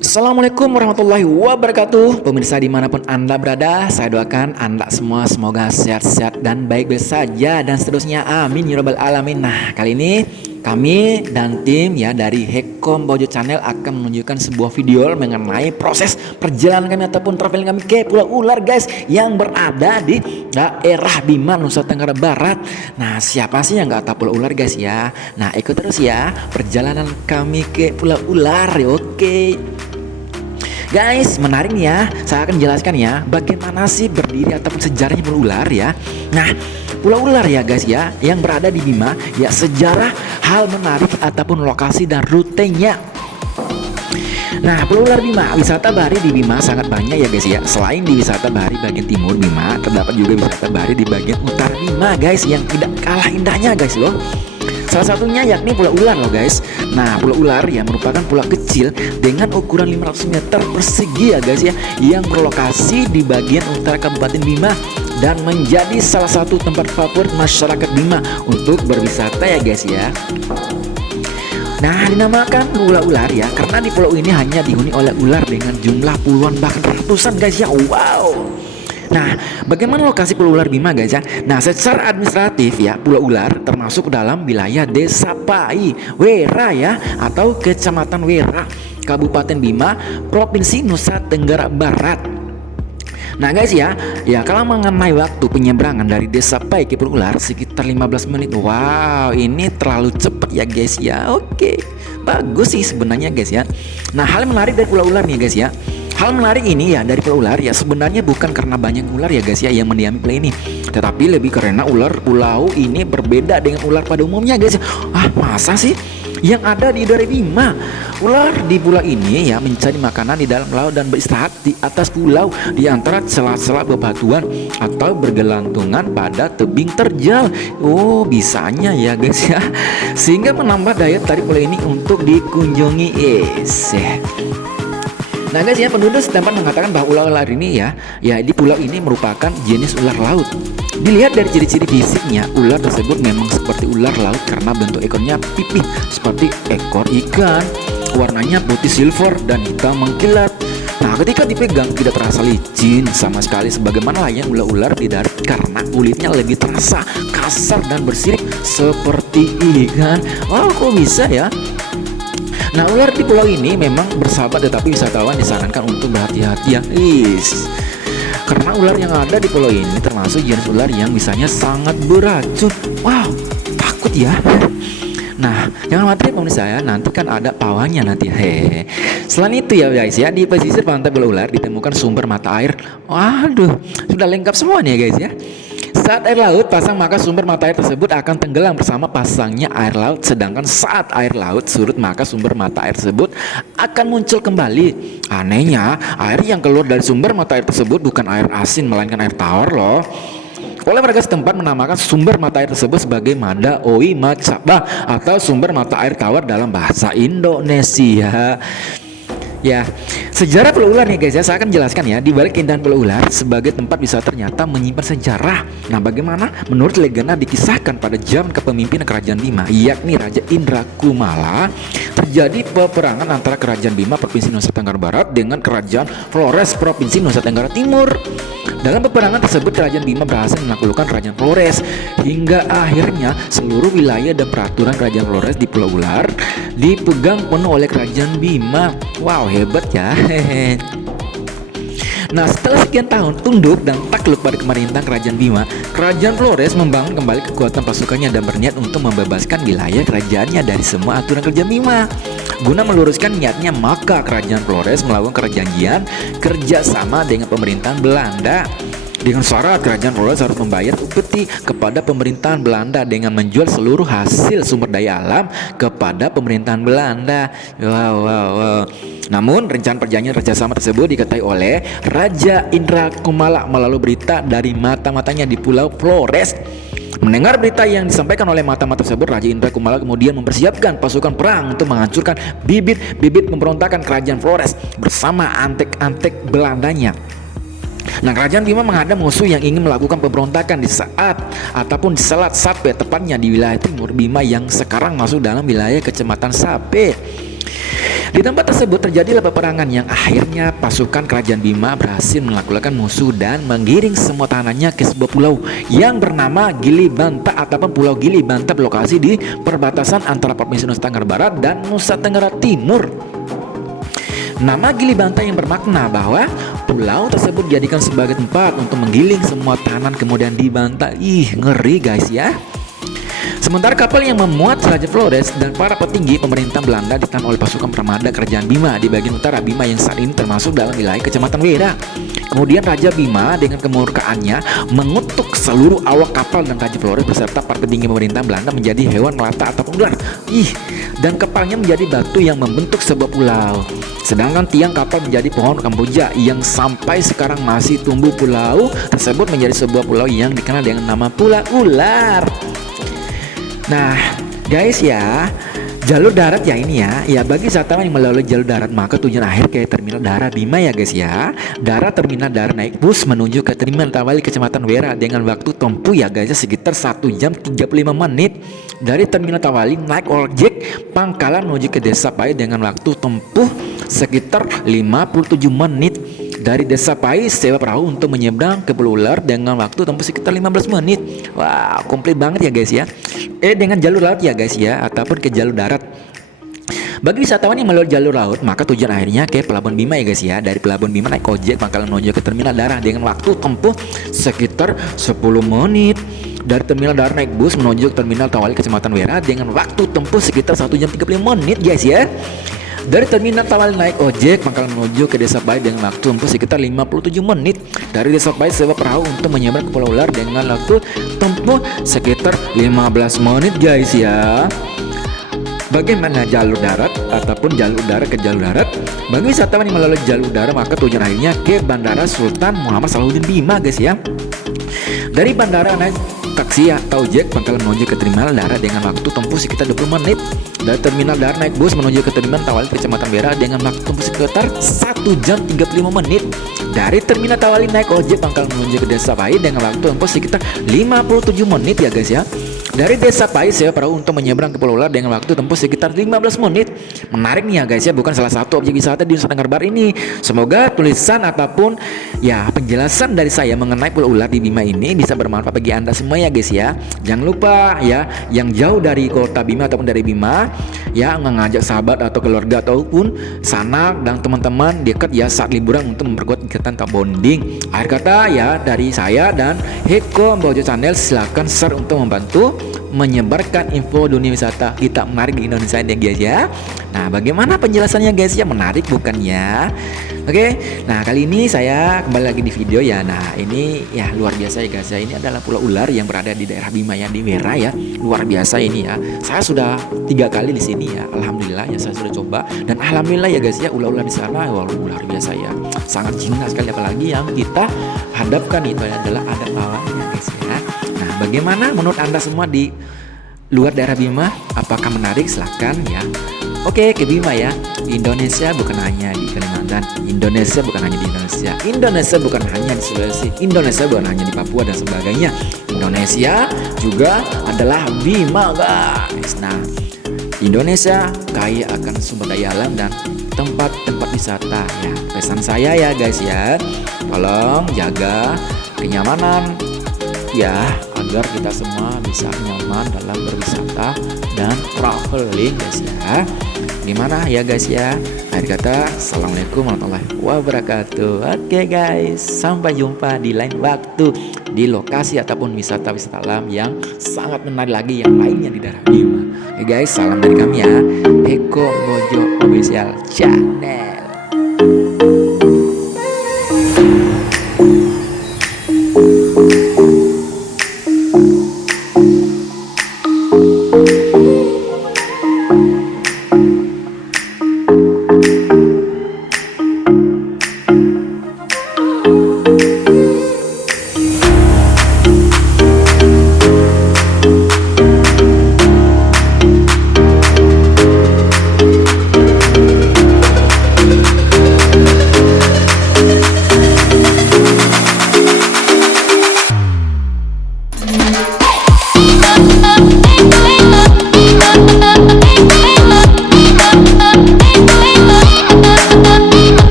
Assalamualaikum warahmatullahi wabarakatuh. Pemirsa dimanapun Anda berada, saya doakan Anda semua semoga sehat-sehat dan baik-baik saja dan seterusnya, amin ya rabbal alamin. Nah, kali ini kami dan tim ya dari Hekom Bojo Channel akan menunjukkan sebuah video mengenai proses perjalanan kami ataupun traveling kami ke Pulau Ular guys, yang berada di daerah Bima, Nusa Tenggara Barat. Nah, siapa sih yang nggak tahu Pulau Ular guys ya? Nah, ikut terus ya perjalanan kami ke Pulau Ular. Oke guys, menarik nih ya. Saya akan jelaskan ya bagaimana sih berdiri ataupun sejarahnya Pulau Ular ya. Nah, Pulau Ular ya guys ya, yang berada di Bima ya, sejarah, hal menarik ataupun lokasi dan rutenya. Nah, Pulau Ular Bima, wisata bahari di Bima sangat banyak ya guys ya. Selain di wisata bahari bagian timur Bima, terdapat juga wisata bahari di bagian utara Bima guys, yang tidak kalah indahnya guys loh. Salah satunya yakni Pulau Ular loh guys. Nah, Pulau Ular ya merupakan pulau kecil dengan ukuran 500 meter persegi ya guys ya, yang berlokasi di bagian utara Kabupaten Bima dan menjadi salah satu tempat favorit masyarakat Bima untuk berwisata ya guys ya. Nah, dinamakan Pulau Ular ya karena di pulau ini hanya dihuni oleh ular dengan jumlah puluhan bahkan ratusan guys ya. Wow. Nah, bagaimana lokasi Pulau Ular Bima guys ya? Nah, secara administratif ya, Pulau Ular termasuk dalam wilayah Desa Pai Wera ya, atau Kecamatan Wera, Kabupaten Bima, Provinsi Nusa Tenggara Barat. Nah guys ya, kalau mengenai waktu penyeberangan dari Desa Pai ke Pulau Ular sekitar 15 menit. Wow, ini terlalu cepat ya guys ya. Oke, bagus sih sebenarnya guys ya. Nah, hal menarik dari Pulau Ular nih guys ya. Hal menarik ini ya dari Pulau Ular ya sebenarnya bukan karena banyak ular ya guys ya yang mendiami pulau ini, tetapi lebih karena ular pulau ini berbeda dengan ular pada umumnya guys. Ah, masa sih? Yang ada di daerah Bima, ular di pulau ini ya mencari makanan di dalam laut dan beristirahat di atas pulau di antara sela-sela bebatuan atau bergelantungan pada tebing terjal. Oh, bisanya ya guys ya, sehingga menambah daya tarik pulau ini untuk dikunjungi. Nah guys ya, penduduk setempat mengatakan bahwa ular-ular ini ya di pulau ini merupakan jenis ular laut. Dilihat dari ciri-ciri fisiknya, ular tersebut memang seperti ular laut karena bentuk ekornya pipih seperti ekor ikan, warnanya putih silver dan hitam mengkilat. Nah, ketika dipegang tidak terasa licin sama sekali sebagaimana layaknya ular-ular di darat karena kulitnya lebih terasa kasar dan bersirip seperti ikan. Wow, kok bisa ya? Nah, ular di pulau ini memang bersahabat, tetapi wisatawan disarankan untuk berhati-hati ya. Karena ular yang ada di pulau ini termasuk jenis ular yang misalnya sangat beracun. Wow, takut ya. Nah, jangan khawatir pemirsa ya, nanti kan ada pawangnya nanti. Selain itu ya guys ya, di pesisir pantai Pulau Ular ditemukan sumber mata air. Waduh, sudah lengkap semua nih ya guys ya. Saat air laut pasang maka sumber mata air tersebut akan tenggelam bersama pasangnya air laut. Sedangkan saat air laut surut maka sumber mata air tersebut akan muncul kembali. Anehnya, air yang keluar dari sumber mata air tersebut bukan air asin melainkan air tawar loh. Oleh warga setempat menamakan sumber mata air tersebut sebagai Mada Oi Macaba atau sumber mata air tawar dalam bahasa Indonesia. Ya, sejarah Pulau Ular nih guys ya, saya akan jelaskan ya. Di balik keindahan Pulau Ular sebagai tempat wisata ternyata menyimpan sejarah. Nah, bagaimana? Menurut legenda dikisahkan pada zaman kepemimpinan Kerajaan Bima, yakni Raja Indra Kumala, terjadi peperangan antara Kerajaan Bima Provinsi Nusa Tenggara Barat dengan Kerajaan Flores Provinsi Nusa Tenggara Timur. Dalam peperangan tersebut Kerajaan Bima berhasil menaklukkan Kerajaan Flores hingga akhirnya seluruh wilayah dan peraturan Kerajaan Flores di Pulau Ular dipegang penuh oleh Kerajaan Bima. Wow, hebat ya. Nah, setelah sekian tahun tunduk dan takluk pada pemerintahan Kerajaan Bima, Kerajaan Flores membangun kembali kekuatan pasukannya dan berniat untuk membebaskan wilayah kerajaannya dari semua aturan Kerajaan Bima. Guna meluruskan niatnya, maka Kerajaan Flores melakukan perjanjian kerjasama dengan pemerintahan Belanda. Dengan syarat Kerajaan Flores harus membayar upeti kepada pemerintahan Belanda dengan menjual seluruh hasil sumber daya alam kepada pemerintahan Belanda. Wow. Namun rencana perjanjian kerjasama tersebut diketahui oleh Raja Indra Kumala melalui berita dari mata-matanya di Pulau Flores. Mendengar berita yang disampaikan oleh mata-mata tersebut, Raja Indra Kumala kemudian mempersiapkan pasukan perang untuk menghancurkan bibit-bibit pemberontakan Kerajaan Flores bersama antek-antek Belandanya. Nah, Kerajaan Bima menghadang musuh yang ingin melakukan pemberontakan di saat ataupun di Selat Sape, tepatnya di wilayah timur Bima yang sekarang masuk dalam wilayah Kecamatan Sape. Di tempat tersebut terjadilah peperangan yang akhirnya pasukan kerajaan Bima berhasil menaklukkan musuh dan menggiring semua tahanannya ke sebuah pulau yang bernama Gilibanta ataupun Pulau Gilibanta berlokasi di perbatasan antara Provinsi Nusa Tenggara Barat dan Nusa Tenggara Timur. Nama Gilibanta yang bermakna bahwa pulau tersebut dijadikan sebagai tempat untuk menggiling semua tahanan kemudian dibantai. Ih, ngeri guys ya. Sementara kapal yang memuat Raja Flores dan para petinggi pemerintah Belanda ditahan oleh pasukan Permada Kerajaan Bima di bagian utara Bima yang saat ini termasuk dalam wilayah Kecamatan Wera. Kemudian Raja Bima dengan kemurkaannya mengutuk seluruh awak kapal dan Raja Flores beserta para petinggi pemerintah Belanda menjadi hewan melata ataupun ular. Dan kepalanya menjadi batu yang membentuk sebuah pulau. Sedangkan tiang kapal menjadi pohon Kamboja yang sampai sekarang masih tumbuh. Pulau tersebut menjadi sebuah pulau yang dikenal dengan nama Pulau Ular. Nah guys ya, jalur darat ya ini ya bagi wisatawan yang melalui jalur darat maka tujuan akhir ke terminal darat Bima ya guys ya. Darat terminal darat naik bus menuju ke terminal Tawali Kecamatan Wera dengan waktu tempuh ya guys ya sekitar 1 jam 35 menit. Dari terminal Tawali naik ojek Pangkalan menuju ke Desa Pai dengan waktu tempuh sekitar 57 menit. Dari Desa Pai sewa perahu untuk menyeberang ke Pulau Ular dengan waktu tempuh sekitar 15 menit. Wah, komplit banget ya guys ya. Dengan jalur laut ya guys ya, ataupun ke jalur darat. Bagi wisatawan yang melalui jalur laut, maka tujuan akhirnya ke Pelabuhan Bima ya guys ya. Dari Pelabuhan Bima naik ojek Pangkalan menuju ke terminal darat dengan waktu tempuh sekitar 10 menit. Dari terminal darat naik bus menuju ke terminal Tawali Kecamatan Wera dengan waktu tempuh sekitar 1 jam 35 menit guys ya. Dari terminal Tawali naik ojek Pangkalan menuju ke Desa Pai dengan waktu tempuh sekitar 57 menit. Dari Desa Pai sewa perahu untuk menyeberang ke Pulau Ular dengan waktu tempuh sekitar 15 menit guys ya. Bagaimana jalur darat ataupun jalur udara ke jalur darat? Bagi wisatawan yang melalui jalur udara maka tujuan akhirnya ke Bandara Sultan Muhammad Salahuddin Bima guys ya. Dari bandara naik taksi atau jet Pangkalan menuju ke terminal darat dengan waktu tempuh sekitar 20 menit. Dari terminal darat naik bus menuju ke terminal Tawali Kecamatan Wera dengan waktu tempuh sekitar 1 jam 35 menit. Dari terminal Tawali naik ojek Pangkalan menuju ke Desa Pai dengan waktu tempuh sekitar 57 menit ya guys ya. Dari Desa Pai sewa perahu untuk menyeberang ke Pulau Ular dengan waktu tempuh sekitar 15 menit. Menarik nih ya guys ya, bukan salah satu objek wisata di Nusa Tenggara Barat ini. Semoga tulisan ataupun ya penjelasan dari saya mengenai Pulau Ular di Bima ini bisa bermanfaat bagi Anda semua ya guys ya. Jangan lupa ya, yang jauh dari kota Bima ataupun dari Bima ya, mengajak sahabat atau keluarga ataupun sanak dan teman-teman dekat ya saat liburan untuk memperkuat ikatan atau bonding. Akhir kata ya dari saya dan Heko Bojo Channel, silakan share untuk membantu menyebarkan info dunia wisata kita menarik di Indonesia ya guys ya. Nah bagaimana penjelasannya guys ya, menarik bukan ya? Oke, nah kali ini saya kembali lagi di video ya. Nah ini ya luar biasa ya guys ya, ini adalah Pulau Ular yang berada di daerah Bima ya, di Wera ya. Luar biasa ini ya, saya sudah 3 kali di sini ya, alhamdulillah ya, saya sudah coba dan alhamdulillah ya guys ya, ular-ular di sana wah luar biasa ya, sangat jinak sekali. Apalagi yang kita hadapkan itu adalah adat lawannya guys ya. Nah bagaimana menurut Anda semua di luar daerah Bima? Apakah menarik? Silahkan ya. Oke, ke Bima ya. Indonesia bukan hanya di Kalimantan, Indonesia bukan hanya di Indonesia, Indonesia bukan hanya di Sulawesi, Indonesia bukan hanya di Papua dan sebagainya. Indonesia juga adalah Bima guys. Nah Indonesia kaya akan sumber daya alam dan tempat-tempat wisata ya. Pesan saya ya guys ya, tolong jaga kenyamanan ya, agar kita semua bisa nyaman dalam berwisata dan traveling guys ya. Gimana ya guys ya? Akhir kata, assalamualaikum warahmatullahi wabarakatuh. Oke guys, sampai jumpa di lain waktu di lokasi ataupun wisata-wisata alam yang sangat menarik lagi yang lainnya di daerah Bima. Oke guys, salam dari kami ya, Heko Bojo Official Channel.